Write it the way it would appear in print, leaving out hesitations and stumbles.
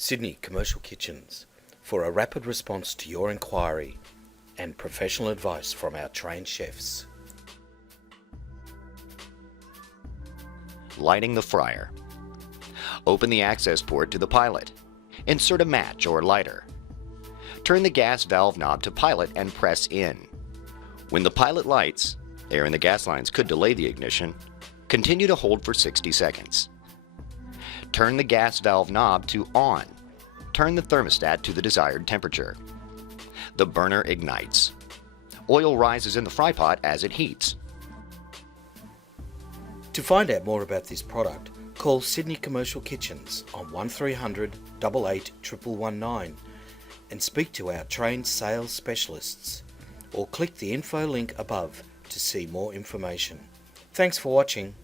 Sydney Commercial Kitchens, for a rapid response to your inquiry and professional advice from our trained chefs. Lighting the fryer. Open the access port to the pilot. Insert a match or lighter. Turn the gas valve knob to pilot and press in. When the pilot lights, air in the gas lines could delay the ignition. Continue to hold for 60 seconds. Turn the gas valve knob to on. Turn the thermostat to the desired temperature. The burner ignites. Oil rises in the fry pot as it heats. To find out more about this product, call Sydney Commercial Kitchens on 1300 88 1119 and speak to our trained sales specialists, or click the info link above to see more information. Thanks for watching.